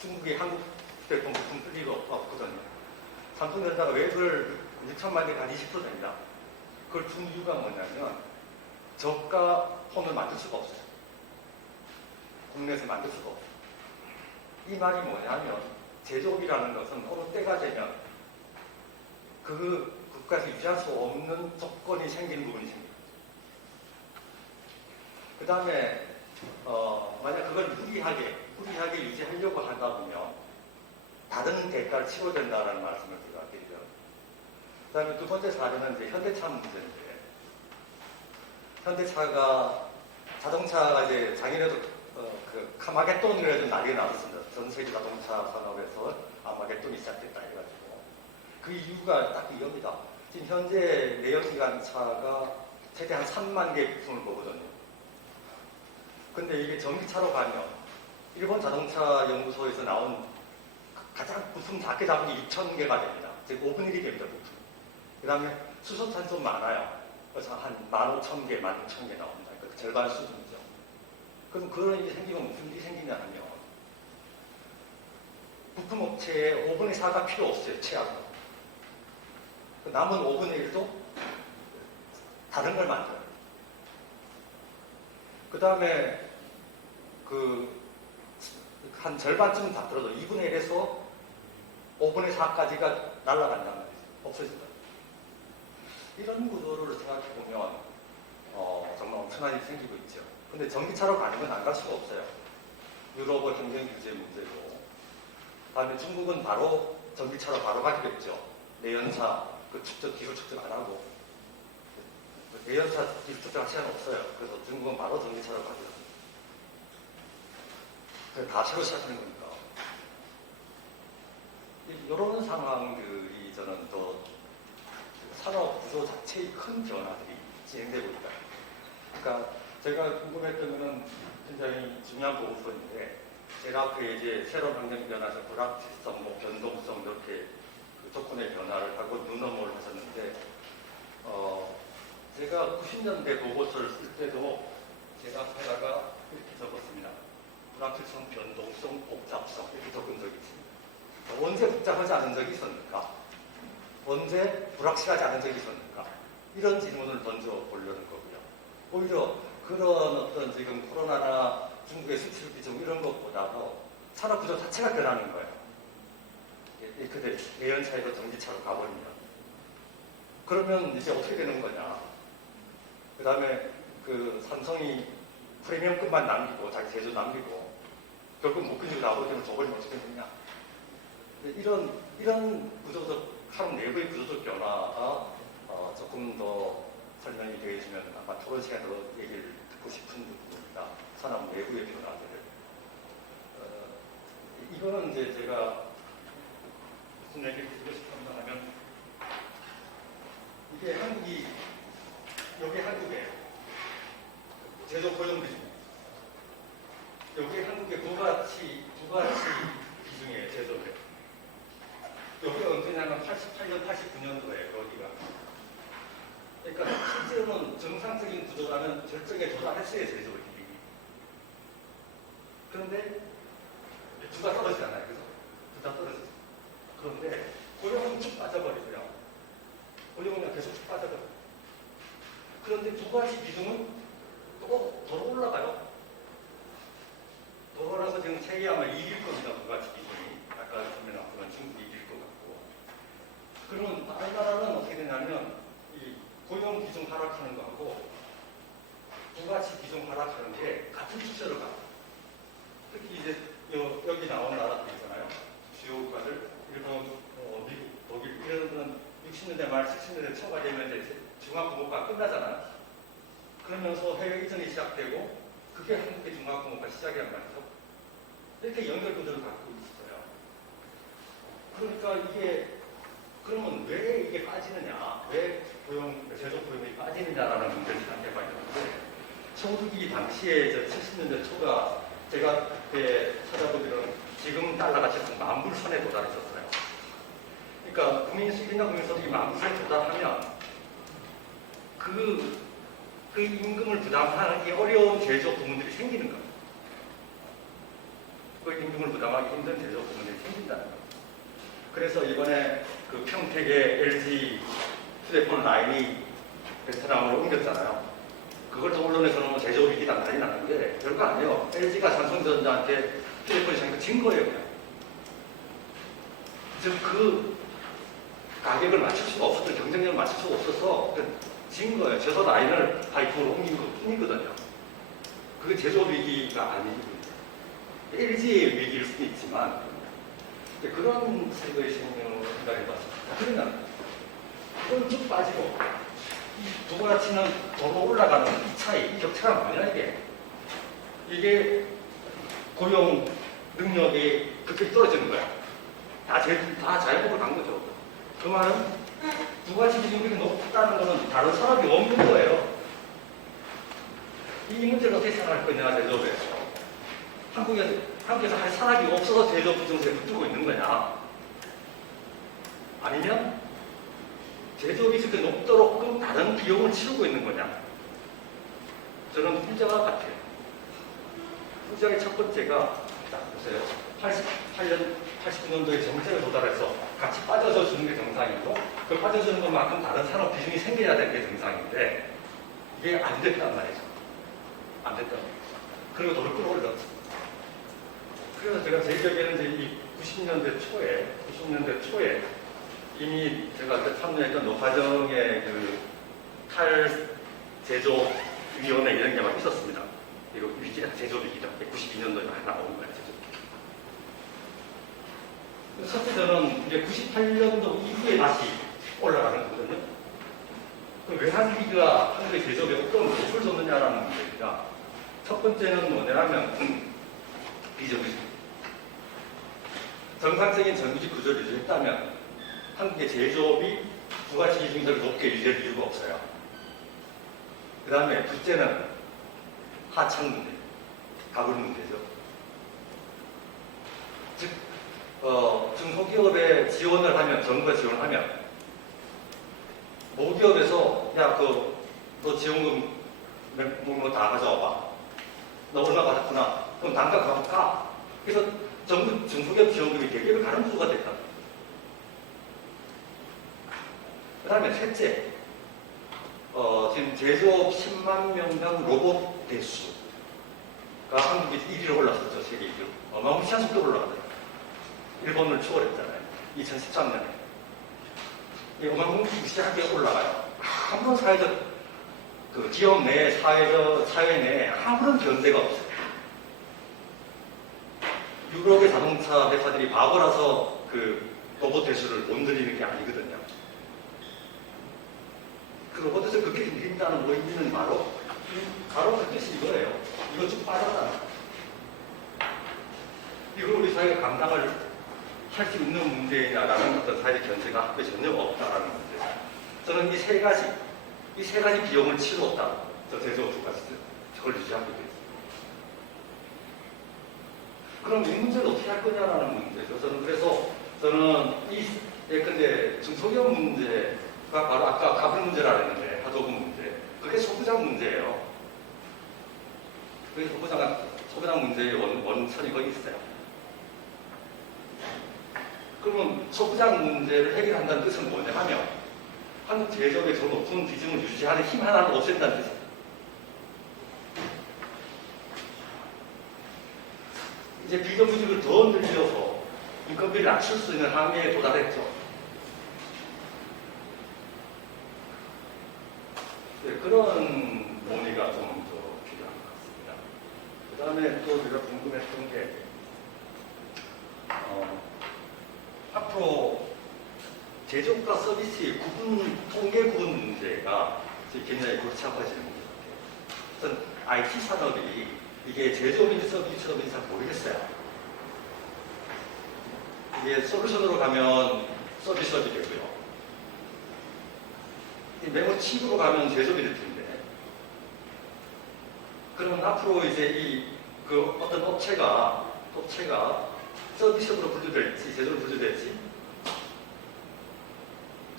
중국이 한국 휴대폰 부품 쓸 리가 없거든요. 삼성전자가 외부를 6천만 대가 한 20% 됩니다. 그걸 준 이유가 뭐냐면 저가 폰을 만들 수가 없어요. 국내에서 만들 수가 없어요. 이 말이 뭐냐면 제조업이라는 것은 어느 때가 되면 그 국가에서 유지할 수 없는 조건이 생기는 부분이 생깁니다. 그 다음에 만약 그걸 무리하게 유지하려고 하다 보면 다른 대가를 치러야 된다는 말씀을 제가 드리죠. 그 다음에 두 번째 사례는 이제 현대차 문제인데 현대차가 자동차가 이제 작년에도 그 카마겟돈이라는 좀 난리가 났었습니다. 전 세계 자동차 산업에서 아마겟돈이 시작됐다 해가지고 그 이유가 딱 이겁니다. 지금 현재 내연기관차가 최대 한 3만 개의 부품을 보거든요. 근데 이게 전기차로 가면 일본 자동차 연구소에서 나온 가장 부품 작게 잡은 게 6,000개가 됩니다. 즉 5분의 1이 됩니다, 부품. 그 다음에 수소탄 좀 많아요. 그래서 한 15,000개, 16,000개 나옵니다. 그러니까 절반 수준이죠. 그럼 그런 일이 생기면 무슨 일이 생기냐면 부품 업체에 5분의 4가 필요 없어요, 최악으로. 남은 5분의 1도 다른 걸 만들어요. 그 다음에 한 절반쯤 다 들어도 2분의 1에서 5분의 4까지가 날아간단 말이죠. 없어진다. 이런 구조를 생각해보면 정말 엄청난 일이 생기고 있죠. 근데 전기차로 가는 건 안 갈 수가 없어요. 유럽은 환경 규제 문제고, 다음에 중국은 바로 전기차로 바로 가기겠죠. 내연차 기술 측정 안 하고 내연차 기술 측정할 시간 없어요. 그래서 중국은 바로 전기차로 가죠. 다 새로 시작하는 거니까. 이런 상황들이 저는 또 산업 구조 자체의 큰 변화들이 진행되고 있다. 그러니까 제가 궁금했던 거는 굉장히 중요한 보고서인데 제가 앞에 이제 새로운 환경 변화에서 불확실성, 변동성 이렇게 그 조건의 변화를 하고 눈넘어를 하셨는데 제가 90년대 보고서를 쓸 때도 제가 앞에다가 이렇게 적었습니다. 불확실성, 변동성, 복잡성 이렇게 적은 적이 있습니다. 언제 복잡하지 않은 적이 있었는가? 언제 불확실하지 않은 적이 있었는가? 이런 질문을 던져보려는 거고요. 오히려 그런 어떤 지금 코로나나 중국의 수출 비중 이런 것보다도 산업 구조 자체가 변하는 거예요. 그들 내연차에서 전기차로 가버리면. 그러면 이제 어떻게 되는 거냐? 그 다음에 그 삼성이 프리미엄급만 남기고 자기 제조 남기고 결국 못 끊기고 나오기 때문에 저걸 어떻게 했냐. 이런 구조적 산업 내부의 구조적 변화가 조금 더 설명이 되어지면 아마 토론 시간으로 얘기를 듣고 싶은 부분입니다. 산업 내부의 변화들을. 이거는 이제 제가 무슨 얘기를 드리고 싶은가 하면 이게 여기 한국에 제조 고용 비중, 여기 한국의 부가치 비중이에요, 제조업에. 여기가 언제냐면 88년, 89년도에 여기가. 그러니까 실제로는 정상적인 구조라면 절정에 도달했어요, 제조업이. 그런데 두가 떨어지잖아요, 그래서 두가 떨어지죠. 그런데 고용은 쭉 빠져버리고요. 고용은 계속 쭉 빠져버려요. 그런데 부가치 비중은 또 더 올라가요. 더 올라서 지금 세계 아마 2일 겁니다, 부가치 비중이. 아까 보면 앞으로는 중국이 2일 것 같고. 그러면 다른 나라는 어떻게 되냐면 이 고용 비중 하락하는 거하고 부가치 비중 하락하는 게 같은 추세로 가요. 특히 이제 여기 나오는 나라들 있잖아요. 주요 국가들, 일본, 미국, 독일 이런 거는 60년대 말 70년대 초가 되면 이제 중학교가 끝나잖아요. 그러면서 해외 이전이 시작되고 그게 한국의 중학교가 시작이란 말이죠. 이렇게 연결 구조를 갖고 있어요. 그러니까 그러면 왜 이게 빠지느냐, 왜 제조 고용이 빠지느냐라는 문제를 생각해봐야 되는데, 소득이 당시에 70년대 초가 제가 그때 찾아보기로는 지금 달러가 지금 10,000불 선에 도달했었어요. 그러니까 국민수입이나 국민소득이 10,000불에 도달하면 그 임금을 부담하기 어려운 제조 부문들이 생기는 거예요. 그 임금을 부담하기 힘든 제조 부문들이 생긴다는 거예요. 그래서 이번에 그 평택의 LG 휴대폰 라인이 베트남으로 옮겼잖아요. 그걸 또 언론에서는 제조업 위기다 난리 나는데 별거 아니에요. LG가 삼성전자한테 휴대폰이 장사 진 거예요, 그냥. 즉 그 가격을 맞출 수가 없었던, 경쟁력을 맞출 수가 없어서 진 거예요. 제조 라인을 파이프로 옮긴 것 뿐이거든요. 그게 제조업 위기가 아니거든요. LG의 위기일 수도 있지만 그런 식의 생명으로 생각해봤습니다. 그러면 이건 쭉 빠지고 이 부가치는 도로 올라가는 이 차이, 이 격차가 뭐냐 이게 고용 능력이 급격히 떨어지는 거야. 다 자영업을 간 거죠. 그 말은 부가치 비중이 높다는 것은 다른 산업이 없는 거예요. 이 문제를 어떻게 생각할 거냐, 제조업에서. 한국에서 할 산업이 없어서 제조업 비중세에 붙들고 있는 거냐? 아니면 제조업이 그렇게 높도록 다른 비용을 치르고 있는 거냐? 저는 후자가 같아요. 후자의 첫 번째가, 자, 보세요. 88년, 89년도에 정책을 도달해서 같이 빠져서 주는 게 정상이고, 그 빠져주는 것만큼 다른 산업 비중이 생겨야 되는 게 정상인데, 이게 안 됐단 말이죠. 안 됐단 말이죠. 그리고 돈을 끌어올렸죠. 그래서 제가 제 기억에는 이제 이 90년대 초에 이미 제가 참여했던 노화정의 그 탈제조위원회 이런 게 막 있었습니다. 이거 위기다, 제조위기다. 92년도에 막 나오는 거예요, 제조위기. 첫째 저는 이제 98년도 이후에 다시 올라가는 거거든요. 그럼 왜 한국위기가 한국의 제조업에 어떤 모습을 줬느냐라는 문제입니다. 첫 번째는 뭐냐면 비정규직. 정상적인 정규직 구조를 유지했다면 한국의 제조업이 부가치 비중을 높게 유지할 이유가 없어요. 그 다음에 둘째는 하청 문제, 가불 문제죠. 즉, 중소기업에 지원을 하면, 정부가 지원을 하면, 모기업에서, 야, 너 지원금 뭐 다 가져와봐. 너 얼마 받았구나. 그럼 단가 가볼까? 그래서 정부 중소기업 지원금이 대기업에 가는 구조가 됐다. 그 다음에 셋째, 지금 제조업 10만 명당 로봇 대수가 한국이 1위로 올랐었죠, 세계 1위로. 어마무시한 속도로 올라가더라고요. 일본을 초월했잖아요. 2013년에. 어마무시하게 올라가요. 한번 사회적 그 기업 내 사회 내에 아무런 견제가 없어요. 유럽의 자동차 회사들이 바보라서 그 로봇 대수를 못 늘리는 게 아니거든요. 그 로봇에서 그렇게 늘린다는 의미는 바로 그 뜻이 이거예요. 이거 좀 빠졌다. 이걸 우리 사회가 감당을 할 수 있는 문제냐라는 어떤 사회적 견제가 학교에 전혀 없다라는 문제. 저는 이 세 가지 비용을 치루었다. 저 제조업 주가에서 저걸 유지하게 됐습니다. 그럼 이 문제를 어떻게 할 거냐라는 문제죠. 저는 이 예컨대 중소기업 문제가 바로 아까 가불 문제라 했는데 하도급 문제. 그게 소부장 문제예요. 그게 소부장 문제의 원천이 거기 있어요. 그러면 소부장 문제를 해결한다는 뜻은 뭐냐 하면 한국 제조업의 저 높은 비중을 유지하는 힘 하나를 없앤다는 뜻이에요. 이제 비정규직을 더 늘려서 인건비를 낮출 수 있는 한계에 도달했죠. 네, 그런 논의가 좀 더 필요한 것 같습니다. 그 다음에 또 우리가 궁금했던 게 앞으로 제조업과 서비스의 통계 구분 문제가 굉장히 골치 아파지는 문제 같아요. 우선 IT 산업이 이게 제조업인지 서비스업인지 잘 모르겠어요. 이게 솔루션으로 가면 서비스업이 되고요. 이 메모 칩으로 가면 제조업이 될 텐데. 그러면 앞으로 이제 어떤 업체가 서비스업으로 분류될지, 제조업으로 분류될지,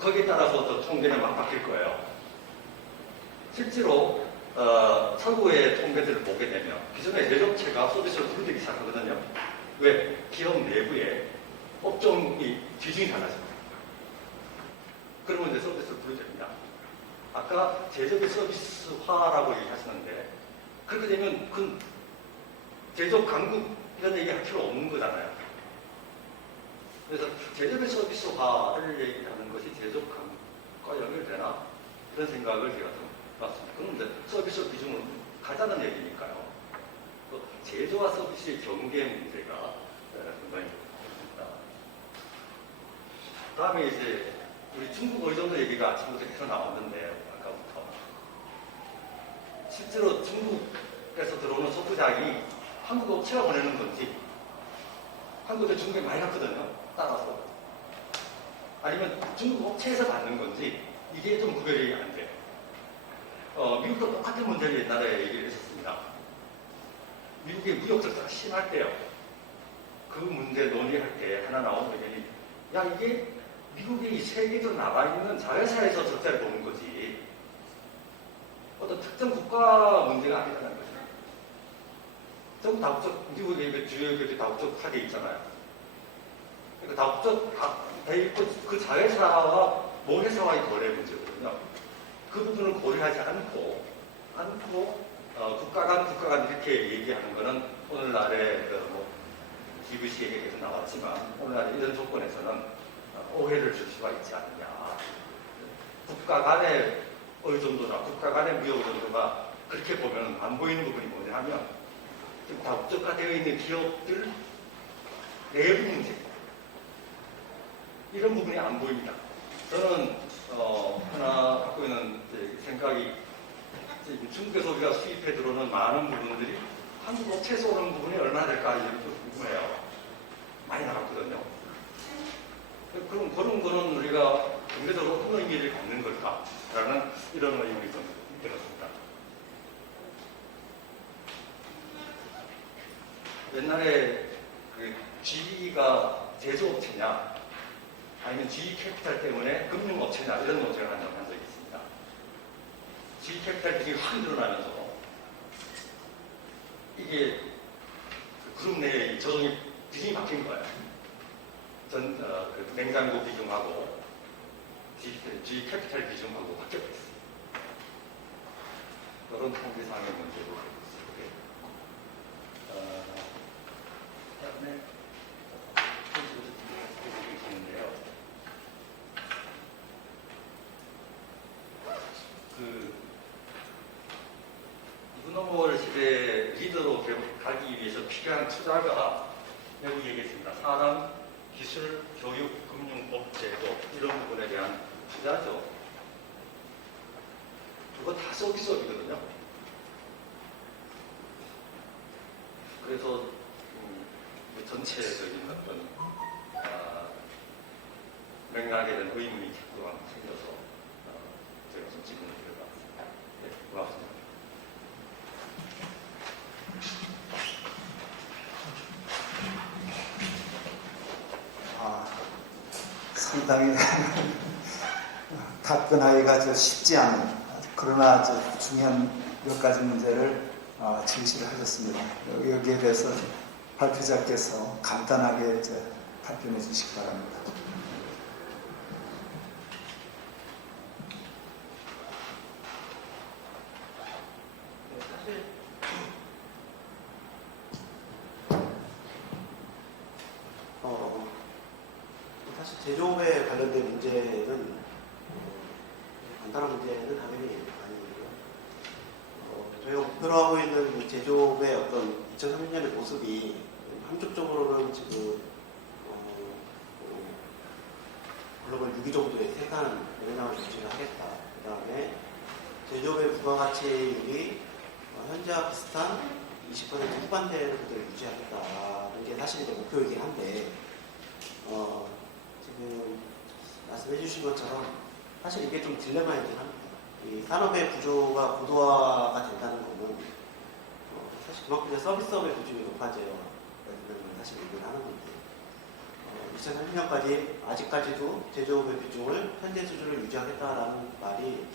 거기에 따라서 더 통계는 막 바뀔 거예요. 실제로 서구의 통계들을 보게 되면 기존의 제조업체가 서비스로 분류되기 시작하거든요. 왜? 기업 내부에 업종이 비중이 달라집니다. 그러면 이제 서비스로 분류됩니다. 아까 제조업의 서비스화라고 얘기하셨는데 그렇게 되면 그 제조업 강국 이런 얘기할 필요 없는 거잖아요. 그래서 제조업의 서비스화를 얘기하는 것이 제조업 강국과 연결되나? 이런 생각을 제가 좀 해봤습니다. 그런데 서비스 비중을 가자는 얘기니까요. 또 제조와 서비스의 경계 문제가 상당히 있습니다. 다음에 이제 우리 중국 의존도 얘기가 아침부터 계속 나왔는데 아까부터 실제로 중국에서 들어오는 소프장이 한국 업체가 보내는 건지 한국에 중국에 많이 갔거든요. 따라서 아니면 중국 업체에서 받는 건지 이게 좀 구별이 안 돼요. 미국도 똑같은 문제를 옛날에 얘기를 했었습니다. 미국의 무역 적자가 심할 때요. 그 문제 논의할 때 하나 나온 의견이 야 이게 미국이 세계적으로 나와 있는 자회사에서 적자를 보는 거지 어떤 특정 국가 문제가 아니라는 거죠. 전부 다국적 미국의 주요 기업이 다국적화돼 있잖아요. 그러니까 다국적돼 있고 그 자회사와 모회사와의 거래 문제거든요. 그 부분을 고려하지 않고 국가 간 이렇게 얘기하는 거는 오늘날의 GVC 얘기에도 나왔지만 오늘날 이런 조건에서는 오해를 줄 수가 있지 않느냐. 국가 간의 의존도나 국가 간의 무역 의존도가 그렇게 보면 안 보이는 부분이 뭐냐 하면 지금 다국적화되어 있는 기업들 내부 문제 이런 부분이 안 보입니다. 저는 하나 갖고 있는 생각이 중국에서 우리가 수입해 들어오는 많은 부분들이 한국 업체에서 오는 부분이 얼마나 될까 이런 게 궁금해요. 많이 나갔거든요. 그럼 그런 거는 우리가 경제적으로 어떤 의미를 갖는 걸까라는 이런 의문이 좀 들었습니다. 옛날에 그 GE가 제조업체냐 아니면 GE캐피탈 때문에 금융업체냐 이런 논쟁을 한 적이 있습니다. GE캐피탈 비중이 확 늘어나면서 이게 그 그룹 내에 저동이 비중이 바뀐 거예요. 그 냉장고 비중하고 GE캐피탈 비중하고 바뀌었어요. 그런 통계상의 문제로 있습니다. 그다음에 있는데요. 필요한 투자가 여기 얘기했습니다. 산업, 기술, 교육, 금융, 법, 제도 이런 부분에 대한 투자죠. 그거 다 서비스업이거든요. 그래서 전체적인 어떤 맥락에 대한 의문이 자꾸 생겨서 제가 좀 질문을 드려봤습니다. 네, 고맙습니다. 상당히 답변하기가 좀 쉽지 않은, 그러나 아주 중요한 몇 가지 문제를 제시를 하셨습니다. 여기에 대해서 발표자께서 간단하게 이제 답변해 주시기 바랍니다. 사실 제조업에 관련된 문제는 간단한 문제는 당연히 아니고요. 저희가 목표로 하고 있는 이 제조업의 어떤 2030년의 모습이 한쪽적으로는 지금 글로벌 유기 정도의 생산 영향을 유지를 하겠다. 그 다음에 제조업의 부가가치율이 현재와 비슷한 20% 후반대를 그대로 유지하겠다는 게 사실 이제 목표이긴 한데 지금 말씀해 주신 것처럼 사실 이게 좀 딜레마이긴 합니다. 이 산업의 구조가 고도화가 된다는 것은 사실 그만큼 이제 서비스업의 비중이 높아져요. 그래서 사실 얘기를 하는 건데 2030년까지 아직까지도 제조업의 비중을 현재 수준을 유지하겠다라는 말이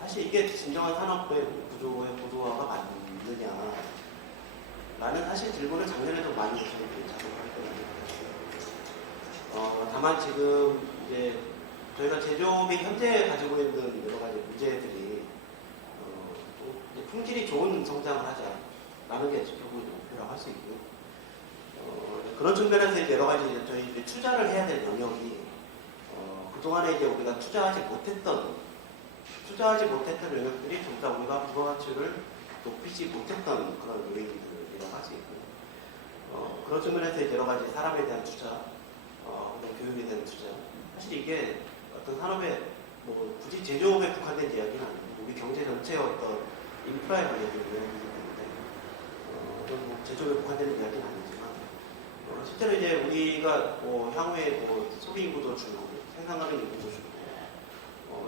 사실 이게 진정한 산업의 구조의 고도화가 맞느냐 라는 사실 질문을 작년에도 많이 저희들이 작업을 할 거예요. 다만 지금 이제 저희가 제조업이 현재 가지고 있는 여러 가지 문제들이 또 이제 품질이 좋은 성장을 하자라는 게 결국 목표라고 할 수 있고요. 그런 측면에서 이제 여러 가지 이제 저희 이제 투자를 해야 될 영역이 그동안에 이제 우리가 투자하지 못했던 영역들이 정작 우리가 부가가치를 높이지 못했던 그런 요인들이라고 할 수 있고요. 그런 측면에서 이제 여러 가지 사람에 대한 투자, 교육에 대한 투자. 사실 이게 어떤 산업에 뭐 굳이 제조업에 국한된 이야기는 아니고 우리 경제 전체의 어떤 인프라에 관련된 이야기이기 때문에 뭐 제조업에 국한된 이야기는 아니지만 실제로 이제 우리가 뭐 향후에 뭐 소비 인구도 줄고 생산 가능 인구도 줄고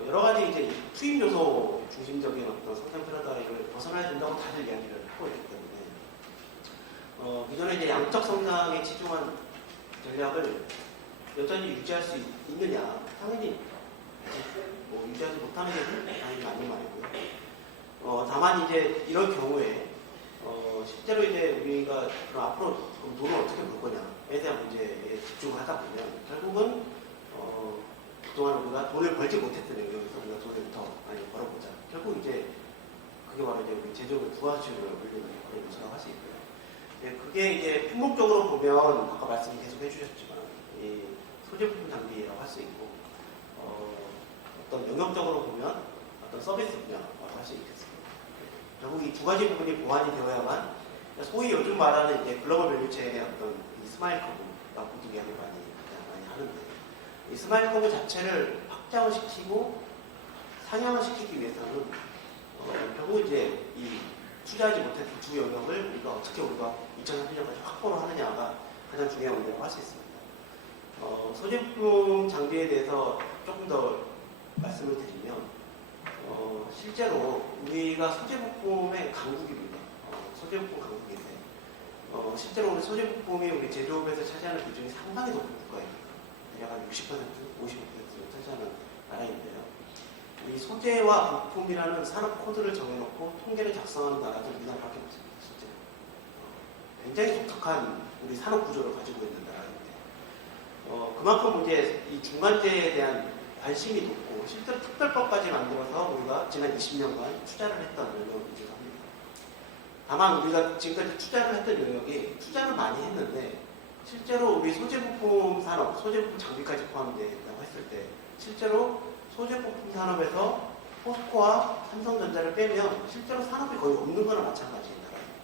여러 가지 이제 투입 요소 중심적인 어떤 성장 패러다임을 벗어나야 된다고 다들 이야기를 하고 있기 때문에 기존에 이제 양적 성장에 치중한 전략을 여전히 유지할 수 있느냐? 당연히 뭐 유지하지 못하는 게 당연히 맞는 말이고요. 다만 이제 이런 경우에 실제로 이제 우리가 그럼 앞으로 그럼 돈을 어떻게 벌 거냐에 대한 문제에 집중을 하다 보면 결국은 그동안 우리가 돈을 벌지 못했던 영역에서 우리가 돈을 더 많이 벌어보자. 결국 이제 그게 바로 이제 우리 제조업의 부가가치를 올리는 그런 요소라고 할 수 있고요. 그게 이제 품목적으로 보면 아까 말씀 계속 해주셨지만 이 소재부품 장비라고 할 수 있고 어떤 영역적으로 보면 어떤 서비스 분야라고 할 수 있겠습니다. 결국 이 두 가지 부분이 보완이 되어야만 소위 요즘 말하는 이제 글로벌 밸류체인의 어떤 이 스마일 커브라고 이야기를 많이 하는데 이 스마일 커브 자체를 확장을 시키고 상향을 시키기 위해서는 결국 이제 이 투자하지 못했던 두 영역을 우리가 어떻게 우리가 2030년까지 확보를 하느냐가 가장 중요한 문제라고 할 수 있습니다. 소재부품 장비에 대해서 조금 더 말씀을 드리면 실제로 우리가 소재부품의 강국입니다. 소재부품 강국인데 실제로 우리 소재부품이 우리 제조업에서 차지하는 비중이 상당히 높은 국가입니다. 대략 한 60%, 50%를 차지하는 나라인데요. 이 소재와 부품이라는 산업 코드를 정해놓고 통계를 작성하는 나라도 우리나라밖에 없습니다. 실제로 굉장히 독특한 우리 산업 구조를 가지고 있는 나라인데 그만큼 이제 이 중간재에 대한 관심이 높고 실제로 특별법까지 만들어서 우리가 지난 20년간 투자를 했던 영역이기도 합니다. 다만 우리가 지금까지 투자를 했던 영역이 투자를 많이 했는데 실제로 우리 소재부품 산업, 소재부품 장비까지 포함된다고 했을 때 실제로 소재부품 산업에서 포스코와 삼성전자를 빼면 실제로 산업이 거의 없는 거나 마찬가지인 나라입니다.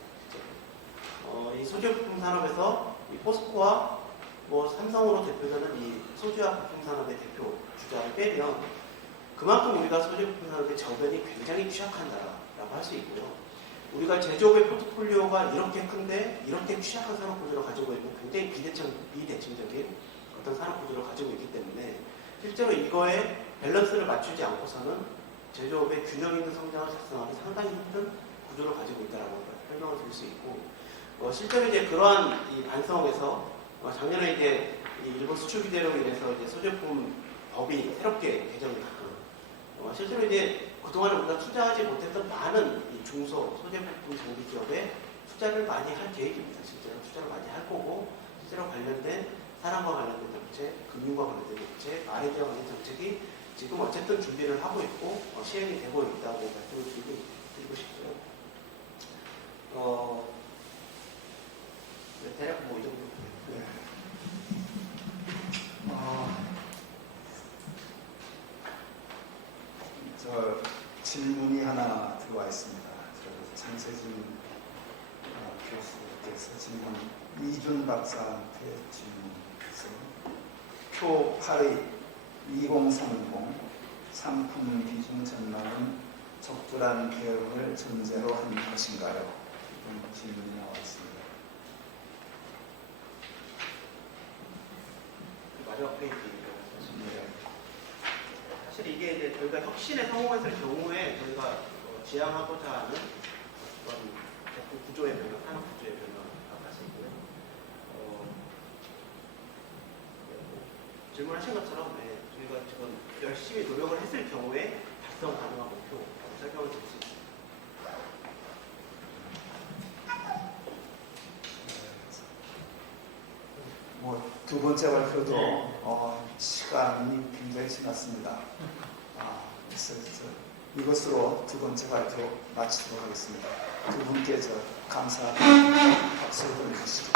이 소재부품 산업에서 이 포스코와 뭐 삼성으로 대표되는 이 소재와 부품 산업의 대표 주자를 빼면 그만큼 우리가 소재부품 산업의 저변이 굉장히 취약한 나라라고 할 수 있고요. 우리가 제조업의 포트폴리오가 이렇게 큰데 이렇게 취약한 산업 구조를 가지고 있는 굉장히 비대칭적인 어떤 산업 구조를 가지고 있기 때문에 실제로 이거에 밸런스를 맞추지 않고서는 제조업의 균형 있는 성장을 작성하기 상당히 힘든 구조를 가지고 있다라고 설명을 드릴 수 있고, 실제로 이제 그러한 이 반성에서 작년에 이제 이 일본 수출 규제로 인해서 이제 소재품 법이 새롭게 개정이 됐고, 실제로 이제 그동안 우리가 투자하지 못했던 많은 이 중소 소재부품 장비 기업에 투자를 많이 할 계획입니다. 실제로 투자를 많이 할 거고, 실제로 관련된 사람과 관련된 정책, 금융과 관련된 정책, R&D와 관련된 정책이 지금 어쨌든 준비를 하고 있고 시행이 되고 있다고 말씀을 드리고 싶고요. 네, 대략 뭐 이 정도. 네. 저 질문이 하나 들어와 있습니다. 저 장세진 교수께서 질문, 이준 박사한테 질문해서 표 8의 2030 상품 비중 전망은 적절한 대응을 전제로 한 것인가요? 이런 질문이 나와 있습니다. 마지막 페이지. 네. 사실 이게 이제 저희가 혁신에 성공했을 경우에 저희가 지향하고자 하는 어떤 제품 구조의 변화, 산업 구조의 변화가 할수 있고요. 질문하신 것처럼 저희가 지금 열심히 노력을 했을 경우에 달성 가능한 목표라고 설명을 드릴 수 있습니다. 뭐 두 번째 발표도 시간이 굉장히 지났습니다. 그래서 이것으로 두 번째 발표 마치도록 하겠습니다. 두 분께 감사 박수를 보내주시죠.